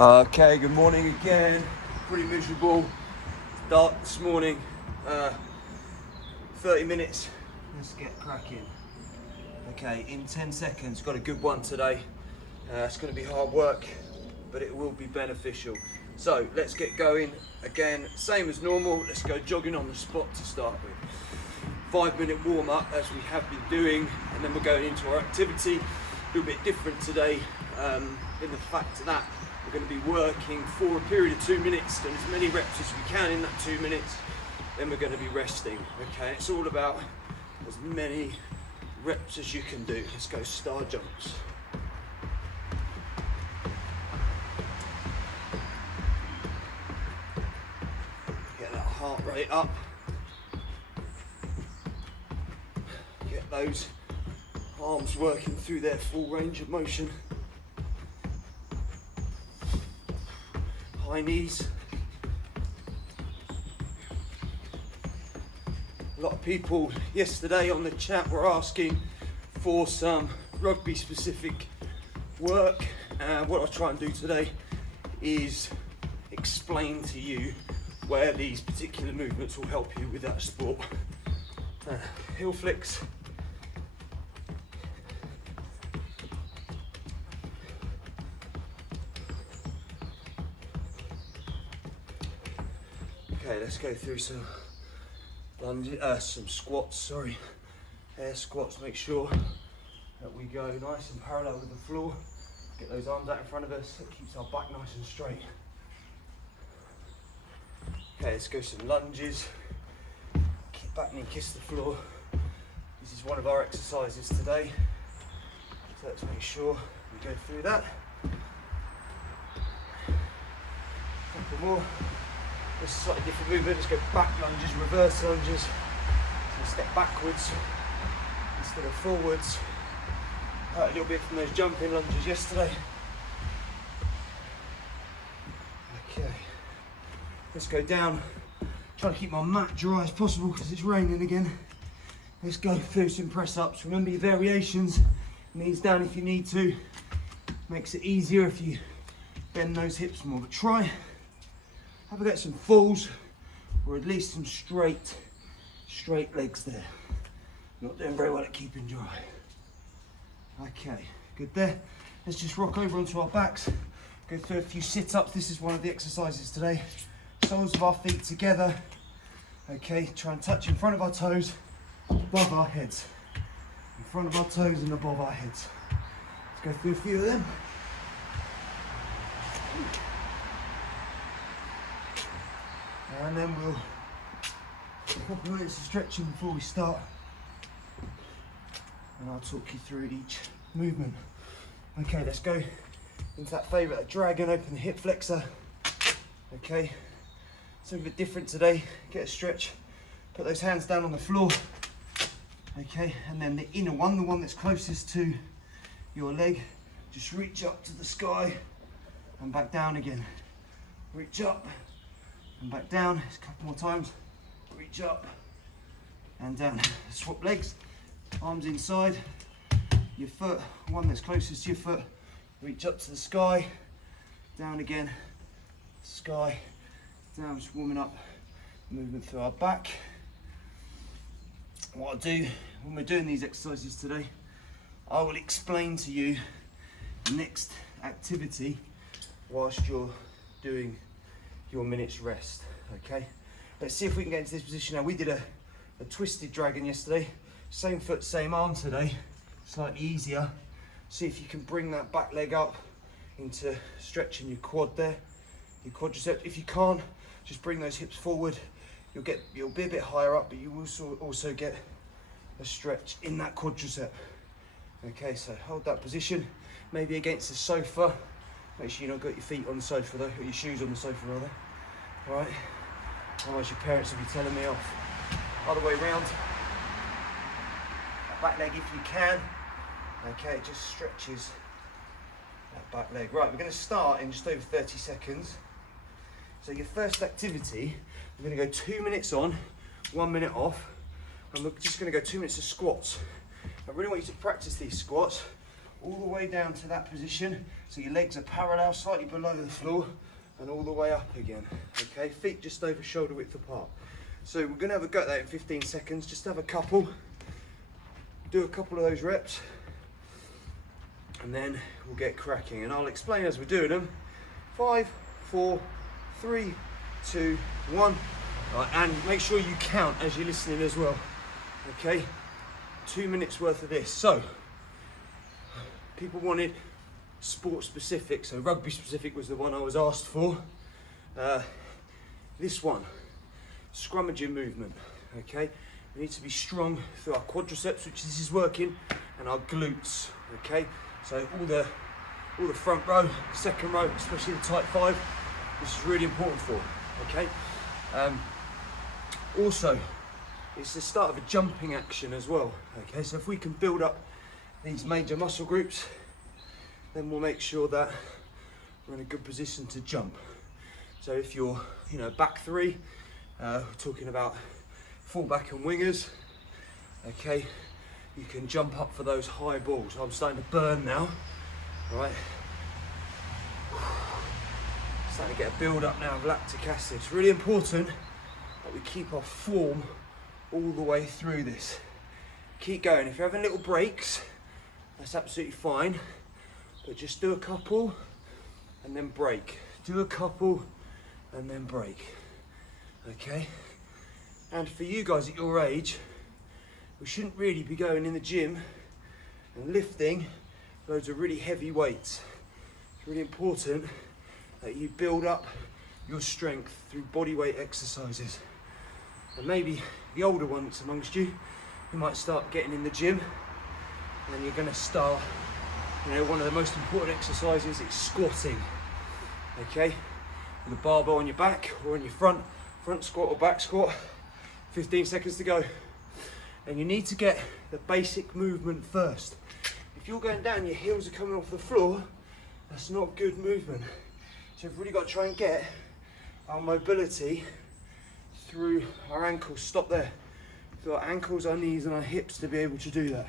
Okay, good morning again. Pretty miserable. Dark this morning. 30 minutes. Let's get cracking. Okay, in 10 seconds, got a good one today. It's going to be hard work, but it will be beneficial. So let's get going. Again, same as normal. Let's go jogging on the spot to start with. 5-minute warm up as we have been doing, and then we're going into our activity. A little bit different today in the fact that we're going to be working for a period of 2 minutes, doing as many reps as we can in that 2 minutes. Then we're going to be resting. Okay, it's all about as many reps as you can do. Let's go star jumps. Get that heart rate up. Get those arms working through their full range of motion. High knees. A lot of people yesterday on the chat were asking for some rugby specific work. What I'll try and do today is explain to you where these particular movements will help you with that sport. Heel flicks. Okay, let's go through some lunges, some squats, sorry. Air squats, make sure that we go nice and parallel with the floor. Get those arms out in front of us, that keeps our back nice and straight. Okay, let's go some lunges. Keep back and kiss the floor. This is one of our exercises today. So let's make sure we go through that. Couple more. This is a slightly different movement. Let's go back lunges, reverse lunges. So step backwards instead of forwards. A little bit from those jumping lunges yesterday. Okay, let's go down. Try to keep my mat dry as possible because it's raining again. Let's go through some press ups. Remember your variations. Knees down if you need to. Makes it easier if you bend those hips more. But try. Have a get some fulls, or at least some straight legs there. Not doing very well at keeping dry. Okay, good there. Let's just rock over onto our backs. Go through a few sit-ups. This is one of the exercises today. Soles of our feet together. Okay, try and touch in front of our toes, above our heads. In front of our toes and above our heads. Let's go through a few of them. And then we'll a couple of minutes of stretching before we start, and I'll talk you through each movement. Okay, let's go into that favourite dragon, open the hip flexor. Okay, something a bit different today. Get a stretch, put those hands down on the floor. Okay, and then the inner one, the one that's closest to your leg, just reach up to the sky and back down again. Reach up and back down. It's a couple more times. Reach up and down. Swap legs, arms inside. Your foot, one that's closest to your foot, reach up to the sky, down again, sky, down, just warming up, movement through our back. What I'll do when we're doing these exercises today, I will explain to you the next activity whilst you're doing your minute's rest. Okay, let's see if we can get into this position now. We did a twisted dragon yesterday, same foot, same arm today, slightly easier. See if you can bring that back leg up into stretching your quad there, your quadricep. If you can't, just bring those hips forward. You'll be a bit higher up, but you will also get a stretch in that quadricep. Okay, so hold that position, maybe against the sofa. Make sure you've not got your feet on the sofa though, or your shoes on the sofa rather. All right, otherwise your parents will be telling me off. Other way around. That back leg if you can. Okay, it just stretches that back leg. Right, we're going to start in just over 30 seconds. So your first activity, we're going to go 2 minutes on, 1 minute off, and we're just going to go 2 minutes of squats. I really want you to practice these squats all the way down to that position. So your legs are parallel, slightly below the floor, and all the way up again. Okay, feet just over shoulder width apart. So we're gonna have a go at that in 15 seconds. Just have a couple, do a couple of those reps, and then we'll get cracking. And I'll explain as we're doing them. 5, 4, 3, 2, 1. Right, and make sure you count as you're listening as well. Okay, 2 minutes worth of this. So, people wanted sport specific, so rugby specific was the one I was asked for. This one, scrummaging movement. Okay, we need to be strong through our quadriceps, which this is working, and our glutes. Okay, so all the front row, second row, especially the type 5, this is really important for. Okay, also it's the start of a jumping action as well. Okay, so if we can build up these major muscle groups, then we'll make sure that we're in a good position to jump. So if you're, back 3, we're talking about fullback and wingers. Okay, you can jump up for those high balls. I'm starting to burn now. All right, starting to get a build up now of lactic acid. It's really important that we keep our form all the way through this. Keep going. If you're having little breaks, that's absolutely fine, but just do a couple and then break. Do a couple and then break. Okay? And for you guys at your age, we shouldn't really be going in the gym and lifting loads of really heavy weights. It's really important that you build up your strength through body weight exercises. And maybe the older ones amongst you, you might start getting in the gym, and then you're going to start, one of the most important exercises is squatting. Okay, with a barbell on your back or on your front squat or back squat. 15 seconds to go. And you need to get the basic movement first. If you're going down, your heels are coming off the floor, that's not good movement. So we've really got to try and get our mobility through our ankles. Stop there. Through our ankles, our knees and our hips to be able to do that.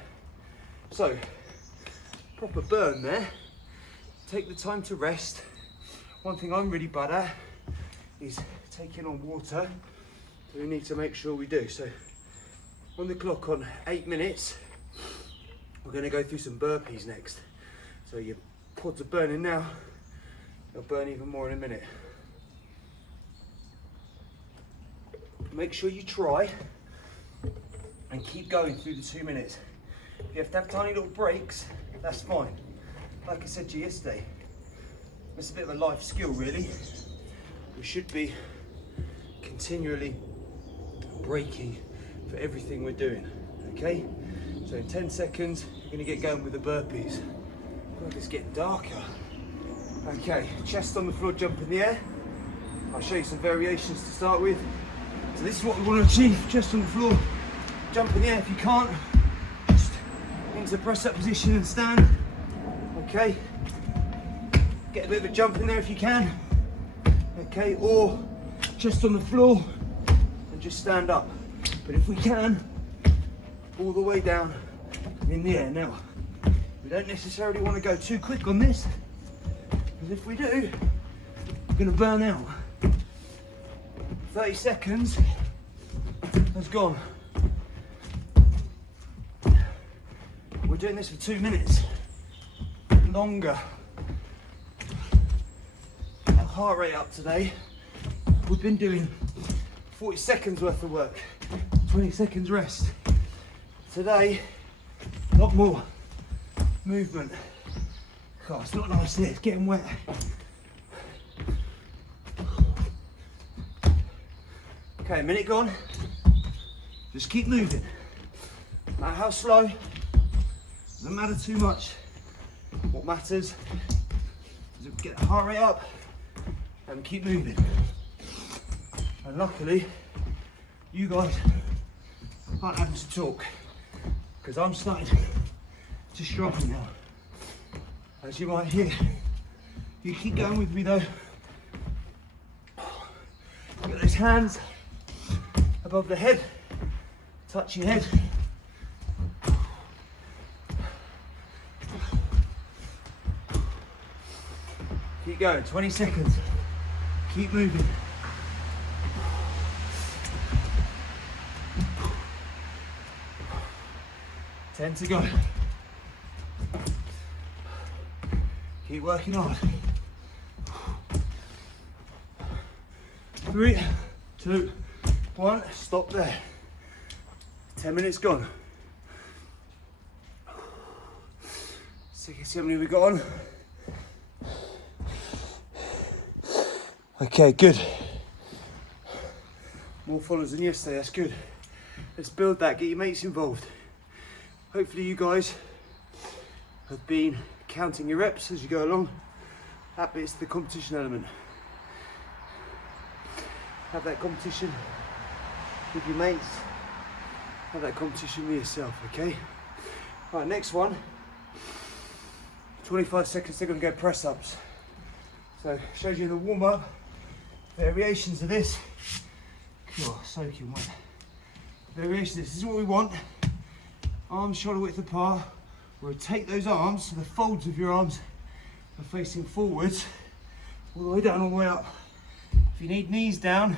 So, proper burn there. Take the time to rest. One thing I'm really bad at is taking on water. So we need to make sure we do. So on the clock on 8 minutes, we're going to go through some burpees next. So your quads are burning now. They'll burn even more in a minute. Make sure you try and keep going through the 2 minutes. If you have to have tiny little breaks, that's fine. Like I said to you yesterday, it's a bit of a life skill really. We should be continually breaking for everything we're doing, okay? So in 10 seconds, you're gonna get going with the burpees. Look, it's getting darker. Okay, chest on the floor, jump in the air. I'll show you some variations to start with. So this is what we want to achieve, chest on the floor, jump in the air. If you can't, just into the press up position and stand. Okay, get a bit of a jump in there if you can. Okay, or chest on the floor and just stand up. But if we can, all the way down in the air. Now, we don't necessarily want to go too quick on this, because if we do, we're going to burn out. 30 seconds has gone. We're doing this for 2 minutes. Longer. Our heart rate up today. We've been doing 40 seconds worth of work, 20 seconds rest. Today, a lot more movement. God, it's not nice here, it's getting wet. Okay, a minute gone. Just keep moving. No matter how slow, doesn't matter too much. What matters is we get the heart rate up and keep moving. And luckily, you guys aren't having to talk, because I'm starting to struggle now. As you might hear, you keep going with me though. Get those hands above the head, touch your head. Keep going, 20 seconds. Keep moving. Ten to go. Keep working hard. 3, 2, 1, stop there. 10 minutes gone. So you see how many we got on? Okay, good. More followers than yesterday, that's good. Let's build that, get your mates involved. Hopefully you guys have been counting your reps as you go along. That bit's the competition element. Have that competition with your mates. Have that competition with yourself, okay? Right, next one. 25 seconds, they're gonna go press ups. So, shows you in the warm up, variations of this. Cool, soaking wet. Variations of this is what we want. Arms shoulder width apart. Rotate those arms so the folds of your arms are facing forwards, all the way down, all the way up. If you need knees down,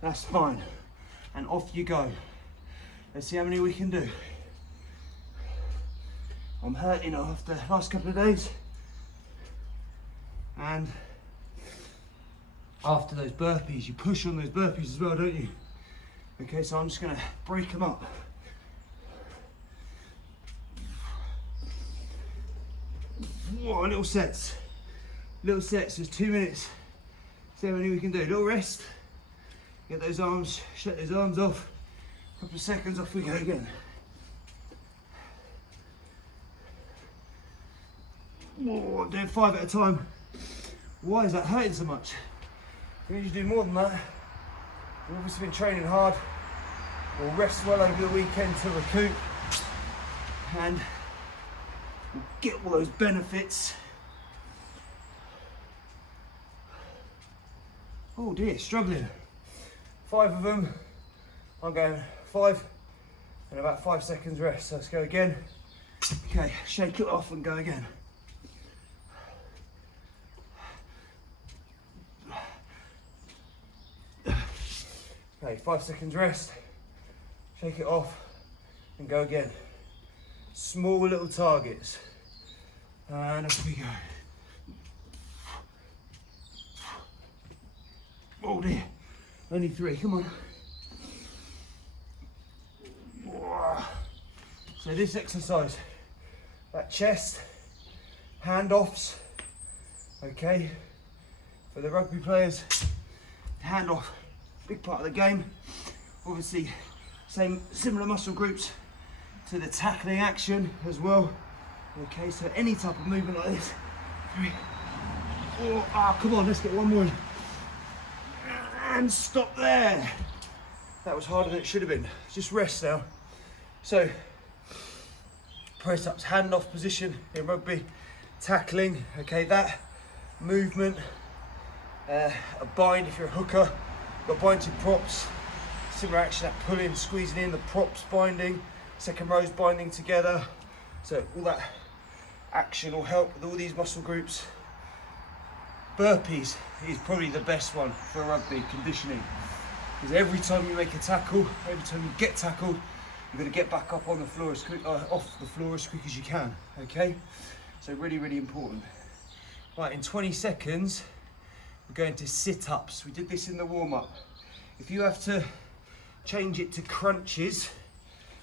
that's fine. And off you go. Let's see how many we can do. I'm hurting after the last couple of days. And after those burpees, you push on those burpees as well, don't you? Okay, so I'm just gonna break them up. Whoa, little sets. Little sets, there's 2 minutes. See how many we can do. Little rest. Get those arms, shut those arms off. Couple of seconds, off we go again. Whoa, I'm doing 5 at a time. Why is that hurting so much? You need to do more than that. You've obviously been training hard. We'll rest well over the weekend to recoup. And we'll get all those benefits. Oh dear, struggling. 5 of them. I'm going 5 and about 5 seconds rest. So let's go again. Okay, shake it off and go again. Okay, 5 seconds rest. Shake it off and go again. Small little targets. And off we go. Oh dear, only 3, come on. So this exercise, that chest, handoffs, okay, for the rugby players, handoff, big part of the game. Obviously, similar muscle groups to the tackling action as well. Okay, so any type of movement like this. 3, 4, come on, let's get one more. And stop there. That was harder than it should have been. Just rest now. So, press ups, hand off position in rugby, tackling, okay, that movement, a bind if you're a hooker, got binding props, similar action, that pulling, squeezing in, the props binding, second rows binding together. So all that action will help with all these muscle groups. Burpees is probably the best one for rugby conditioning, because every time you make a tackle, every time you get tackled, you're going to get back up on the floor as quick, off the floor as quick as you can, okay? So really, really important. Right, in 20 seconds, we're going to sit-ups. We did this in the warm-up. If you have to change it to crunches,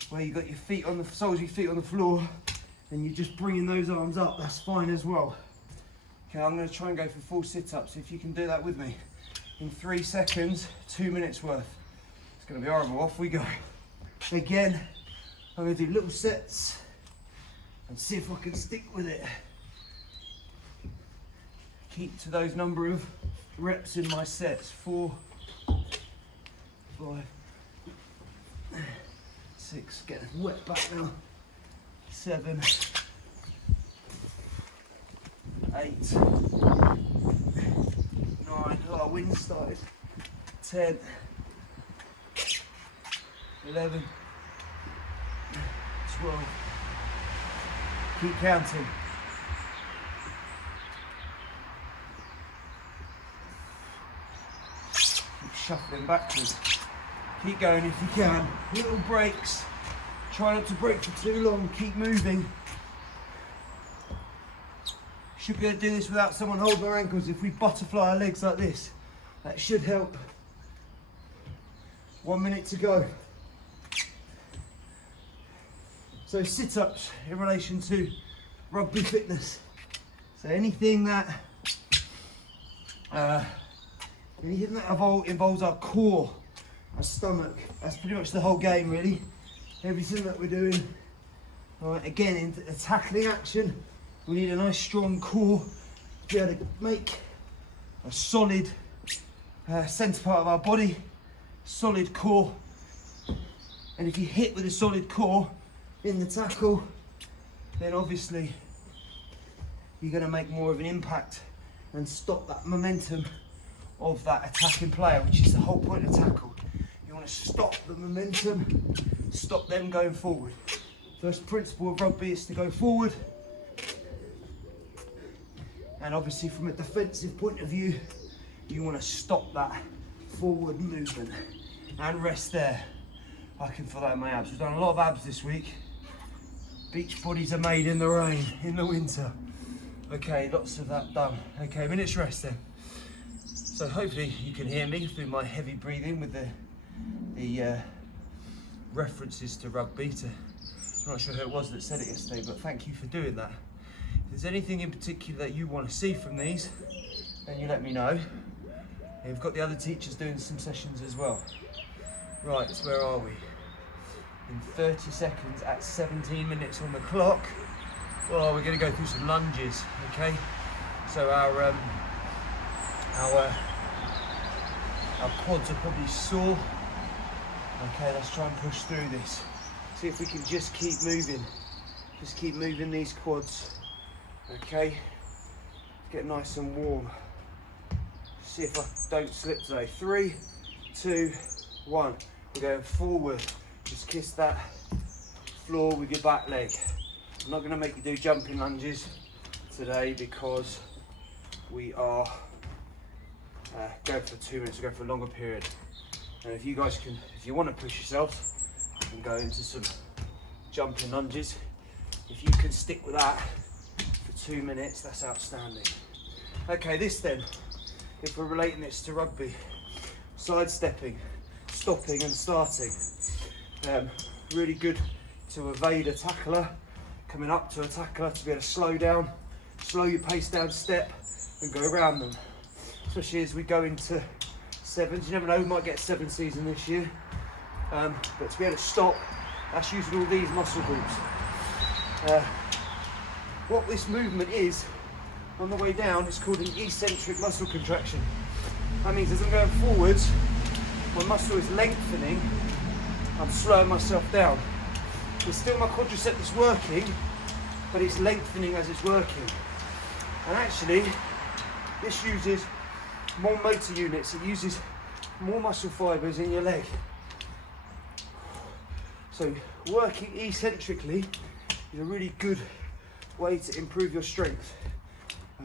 where you got your feet on the soles of your feet on the floor, and you're just bringing those arms up, that's fine as well. Okay, I'm going to try and go for full sit-ups. If you can do that with me, in 3 seconds, 2 minutes worth. It's going to be horrible. Off we go. Again, I'm going to do little sets and see if I can stick with it. Keep to those number of reps in my sets. 4, 5, 6, get wet back now. 7, 8, 9, oh, wind started. 10, 11, 12, keep counting. shuffling backwards. Keep going if you can. Little breaks. Try not to break for too long. Keep moving. Should be able to do this without someone holding our ankles. If we butterfly our legs like this, that should help. 1 minute to go. So sit-ups in relation to rugby fitness. So anything that involves our core, our stomach, that's pretty much the whole game really. Everything that we're doing. All right, again, in a tackling action, we need a nice strong core to be able to make a solid centre part of our body, solid core. And if you hit with a solid core in the tackle, then obviously you're going to make more of an impact and stop that momentum of that attacking player, which is the whole point of tackle. You want to stop the momentum, stop them going forward. First principle of rugby is to go forward. And obviously from a defensive point of view, you want to stop that forward movement and rest there. I can feel that in my abs. We've done a lot of abs this week. Beach bodies are made in the rain, in the winter. Okay, lots of that done. Okay, minutes rest then. So hopefully you can hear me through my heavy breathing with the references to rugby. I'm not sure who it was that said it yesterday, but thank you for doing that. If there's anything in particular that you want to see from these, then you let me know. We've got the other teachers doing some sessions as well. Right, so where are we? In 30 seconds at 17 minutes on the clock. Oh, we're going to go through some lunges, okay? So our quads are probably sore. Okay, let's try and push through this. See if we can just keep moving. Just keep moving these quads. Okay, get nice and warm. See if I don't slip today. 3, 2, 1. We're going forward. Just kiss that floor with your back leg. I'm not going to make you do jumping lunges today because we are going for 2 minutes. We're going for a longer period. And if you guys can, if you want to push yourself and go into some jumping lunges, if you can stick with that for 2 minutes, that's outstanding. Okay, this then, if we're relating this to rugby, sidestepping, stopping and starting. Really good to evade a tackler, coming up to a tackler to be able to slow down, slow your pace down, step and go around them. Especially as we go into sevens, you never know, we might get a 7 season this year. But to be able to stop, that's using all these muscle groups. What this movement is, on the way down, it's called an eccentric muscle contraction. That means as I'm going forwards, my muscle is lengthening, I'm slowing myself down. There's still my quadriceps working, but it's lengthening as it's working. And actually, this uses more motor units, it uses more muscle fibres in your leg. So working eccentrically is a really good way to improve your strength.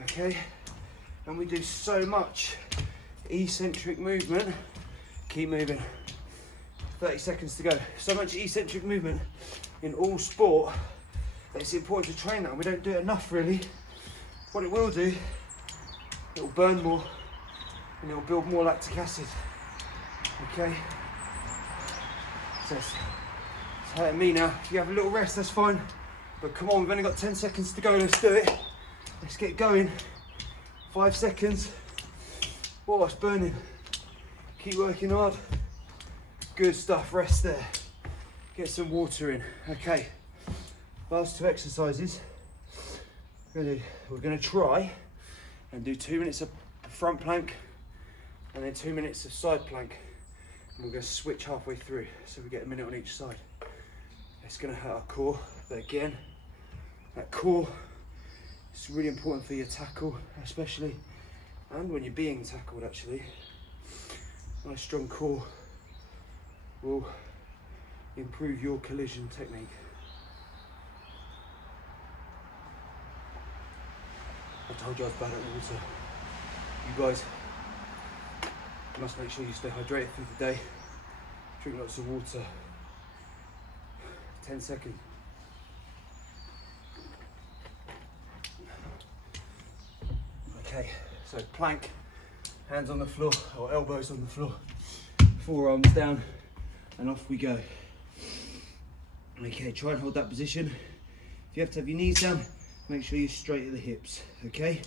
Okay, and we do so much eccentric movement. Keep moving. 30 seconds to go. So much eccentric movement in all sport that it's important to train that, and we don't do it enough really. What it will do, it will burn more and it will build more lactic acid. Okay, so it's hurting me now. If you have a little rest, that's fine, but come on, we've only got 10 seconds to go. Let's do it. Let's get going. 5 seconds. Oh, it's burning. Keep working hard. Good stuff, rest there. Get some water in. Okay, last 2 exercises. We're going to try and do 2 minutes of front plank and then 2 minutes of side plank. And we're going to switch halfway through, so we get a minute on each side. It's going to hurt our core, but again, that core is really important for your tackle, especially, and when you're being tackled actually. Nice strong core will improve your collision technique. I told you I was bad at water. You guys You must make sure you stay hydrated through the day. Drink lots of water. 10 seconds. Okay, so plank, hands on the floor or elbows on the floor, forearms down, and off we go. Okay, try and hold that position. If you have to have your knees down, make sure you're straight at the hips, okay?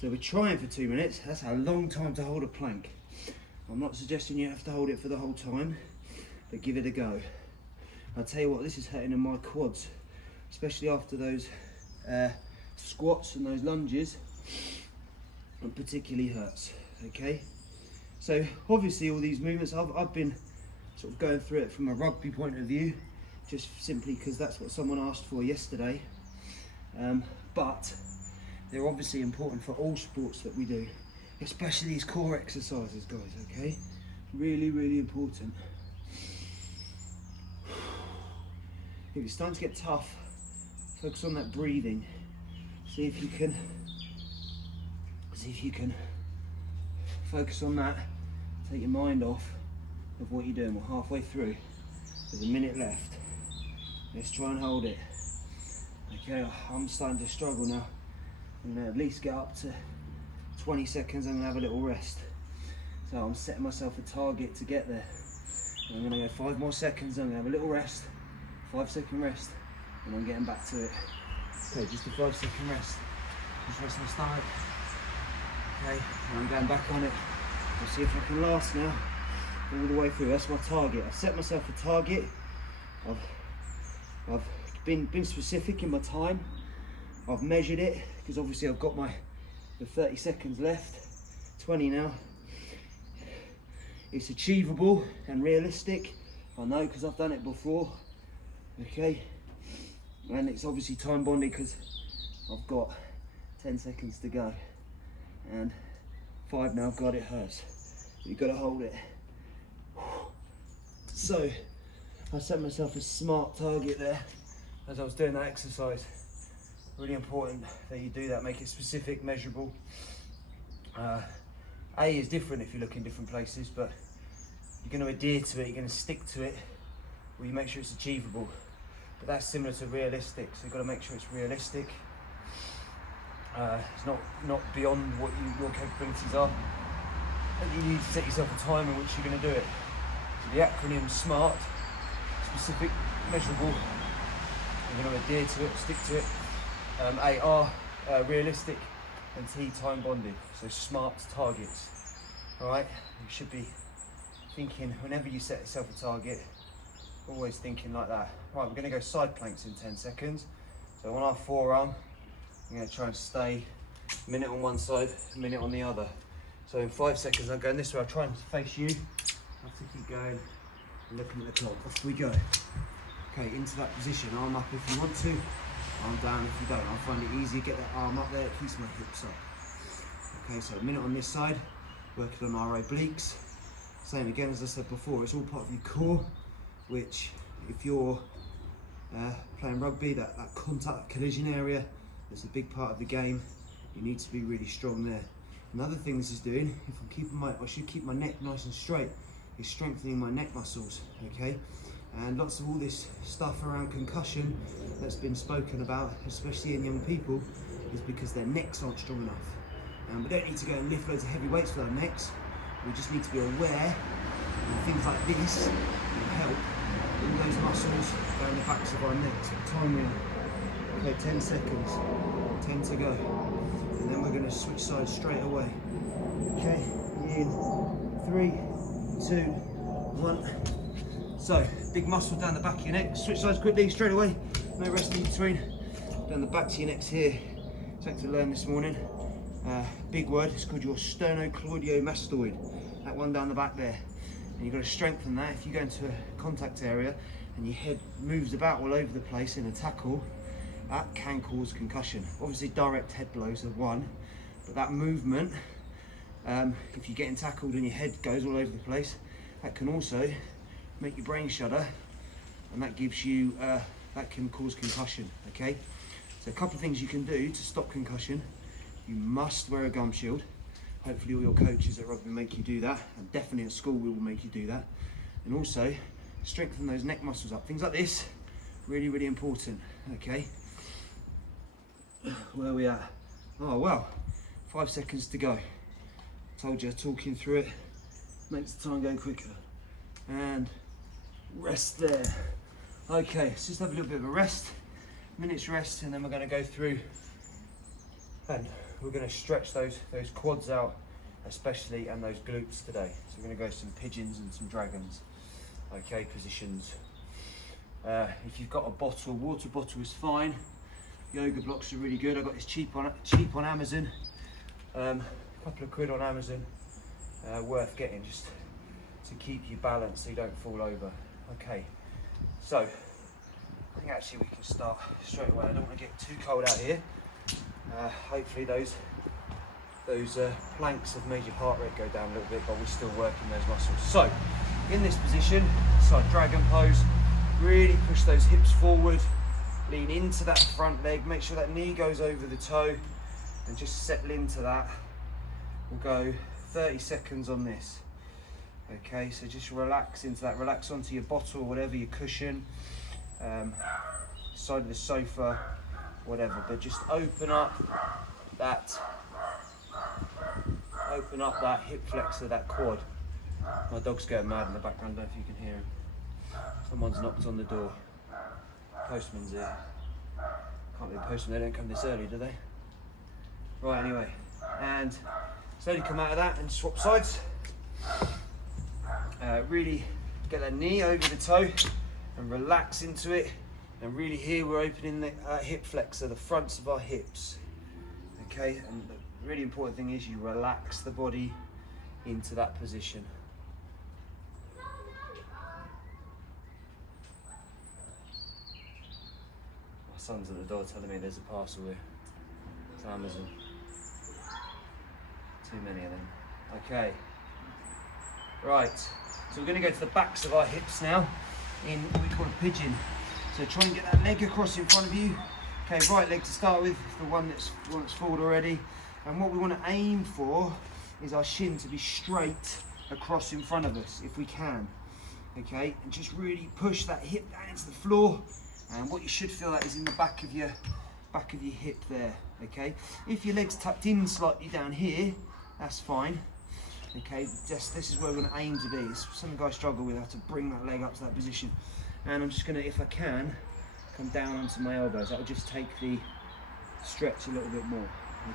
So we're trying for 2 minutes. That's a long time to hold a plank. I'm not suggesting you have to hold it for the whole time, but give it a go. I'll tell you what, this is hurting in my quads, especially after those squats and those lunges. It particularly hurts, okay? So obviously all these movements, I've been sort of going through it from a rugby point of view, just simply because that's what someone asked for yesterday. But they're obviously important for all sports that we do, especially these core exercises, guys, okay? Really, really important. If it's starting to get tough, focus on that breathing. See if you can focus on that. Take your mind off of what you're doing. We're halfway through. There's a minute left. Let's try and hold it. Okay, I'm starting to struggle now. I'm gonna at least get up to 20 seconds and have a little rest. So I'm setting myself a target to get there. I'm gonna go 5 more seconds, I'm gonna have a little rest, 5-second rest, and I'm getting back to it. Okay, just a 5-second rest. Just rest my stomach. Okay, and I'm going back on it. We'll see if I can last now, all the way through. That's my target. I've set myself a target. I've been specific in my time. I've measured it, because obviously I've got the 30 seconds left, 20 now. It's achievable and realistic, I know, because I've done it before, okay? And it's obviously time bonded because I've got 10 seconds to go. And 5 now, God, it hurts. You've got to hold it. So, I set myself a smart target there as I was doing that exercise. Really important that you do that, make it specific, measurable. A is different if you look in different places, but you're going to adhere to it, you're going to stick to it, or you make sure it's achievable. But that's similar to realistic, so you've got to make sure it's realistic. It's not beyond what your capabilities are. And you need to set yourself a time in which you're going to do it. So the acronym SMART, specific, measurable, you're going to adhere to it, stick to it. A, R, realistic, and T, time bonded. So SMART targets. Alright, you should be thinking, whenever you set yourself a target, always thinking like that. Right, we're going to go side planks in 10 seconds. So on our forearm, I'm going to try and stay a minute on one side, a minute on the other. So in 5 seconds, I'm going this way. I'll try and face you. I have to keep going and looking at the clock. Off we go. Okay, into that position. Arm up if you want to, arm down if you don't. I find it easier, get that arm up there, it keeps my hips up. Okay, so a minute on this side, working on our obliques. Same again, as I said before, it's all part of your core, which if you're playing rugby, that contact collision area, is a big part of the game. You need to be really strong there. Another thing this is doing, if I'm keeping I should keep my neck nice and straight, is strengthening my neck muscles, okay? And lots of all this stuff around concussion that's been spoken about, especially in young people, is because their necks aren't strong enough. We don't need to go and lift loads of heavy weights for our necks. We just need to be aware that things like this will help all those muscles down the backs of our necks. What time we are? Okay, 10 seconds, 10 to go. And then we're going to switch sides straight away. Okay, in 3, 2, 1. So, big muscle down the back of your neck. Switch sides quickly, straight away. No rest in between. Down the back to your necks here. Something to learn this morning. Big word, it's called your sternocleidomastoid. That one down the back there. And you've got to strengthen that. If you go into a contact area and your head moves about all over the place in a tackle, that can cause concussion. Obviously direct head blows are one, but that movement, if you're getting tackled and your head goes all over the place, that can also make your brain shudder, and that gives you, that can cause concussion, okay? So a couple of things you can do to stop concussion. You must wear a gum shield. Hopefully all your coaches at rugby make you do that, and definitely at school will make you do that. And also strengthen those neck muscles up. Things like this, really, really important, okay? Where are we at? Oh well, 5 seconds to go. Told you, talking through it makes the time go quicker. And rest there. Okay, let's just have a little bit of a rest, minute's rest, and then we're going to go through and we're going to stretch those quads out especially, and those glutes today. So we're going to go some pigeons and some dragons. Okay, positions. If you've got a bottle, water bottle is fine. Yoga blocks are really good. I got this cheap on Amazon. A couple of quid on Amazon. Worth getting just to keep you balanced so you don't fall over. Okay, so I think actually we can start straight away. I don't want to get too cold out here. Hopefully those planks have made your heart rate go down a little bit, but we're still working those muscles. So in this position, side dragon pose, really push those hips forward, lean into that front leg, make sure that knee goes over the toe, and just settle into that. We'll go 30 seconds on this. Okay, so just relax into that, relax onto your bottle, whatever, your cushion, side of the sofa, whatever, but just open up that hip flexor, that quad. My dog's going mad in the background, I don't know if you can hear him. Someone's knocked on the door. Postman's here. Can't be a postman, they don't come this early, do they? Right, anyway, and slowly come out of that and swap sides. Really get that knee over the toe and relax into it. And really here we're opening the hip flexor, the fronts of our hips. Okay, and the really important thing is you relax the body into that position. My son's at the door telling me there's a parcel here. It's Amazon. Too many of them. Okay. Right, so we're going to go to the backs of our hips now in what we call a pigeon. So try and get that leg across in front of you. Okay, right leg to start with, the one that's forward already. And what we want to aim for is our shin to be straight across in front of us, if we can. Okay, and just really push that hip down into the floor. And what you should feel that is in the back of your hip there. Okay, if your leg's tucked in slightly down here, that's fine. Okay, this is where we're going to aim to be. It's something I struggle with, I have to bring that leg up to that position. And I'm just going to, if I can, come down onto my elbows. That'll just take the stretch a little bit more.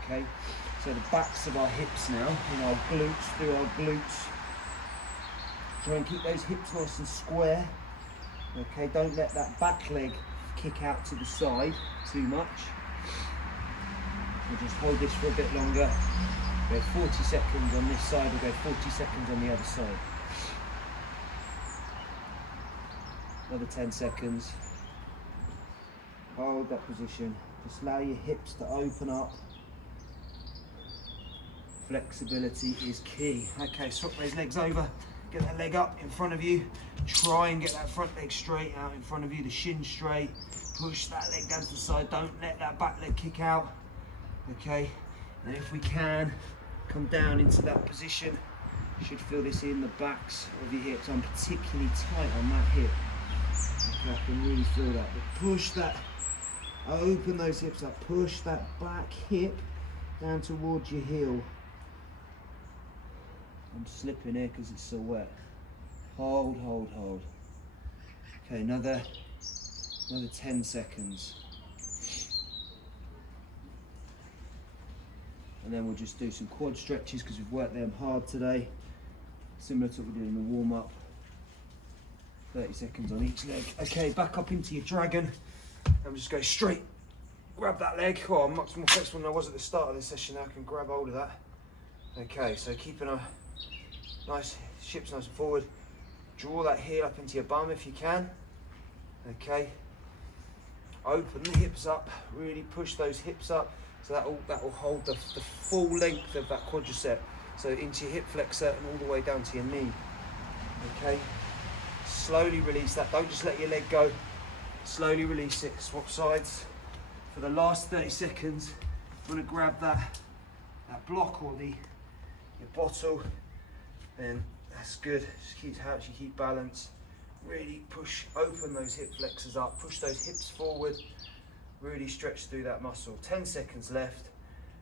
Okay, so the backs of our hips now, in our glutes, through our glutes. Try and keep those hips nice and square. Okay, don't let that back leg kick out to the side too much. We'll just hold this for a bit longer. We'll go 40 seconds on this side, we'll go 40 seconds on the other side. Another 10 seconds. Hold that position. Just allow your hips to open up. Flexibility is key. Okay, swap those legs over. Get that leg up in front of you. Try and get that front leg straight out in front of you, the shin straight. Push that leg down to the side. Don't let that back leg kick out. Okay, and if we can, come down into that position. You should feel this in the backs of your hips. I'm particularly tight on that hip. Okay, I can really feel that. But push that, open those hips up. Push that back hip down towards your heel. I'm slipping here because it's so wet. Hold, hold, hold. Okay, another 10 seconds. And then we'll just do some quad stretches because we've worked them hard today. Similar to what we did in the warm-up. 30 seconds on each leg. Okay, back up into your dragon. And just go straight. Grab that leg. Oh, I'm much more flexible than I was at the start of this session now. I can grab hold of that. Okay, so keeping a nice, hips nice and forward. Draw that heel up into your bum if you can. Okay. Open the hips up. Really push those hips up. So that will hold the full length of that quadricep. So into your hip flexor and all the way down to your knee. Okay. Slowly release that. Don't just let your leg go. Slowly release it. Swap sides. For the last 30 seconds, you want to grab that block or the your bottle, then that's good. Just helps you keep balance. Really open those hip flexors up, push those hips forward, really stretch through that muscle. 10 seconds left,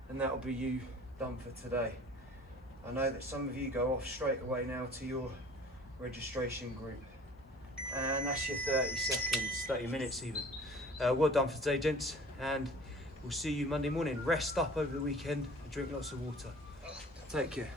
and that'll be you done for today. I know that some of you go off straight away now to your registration group. And that's your 30 seconds, 30 minutes even. Well done for today, gents, and we'll see you Monday morning. Rest up over the weekend and drink lots of water. Take care.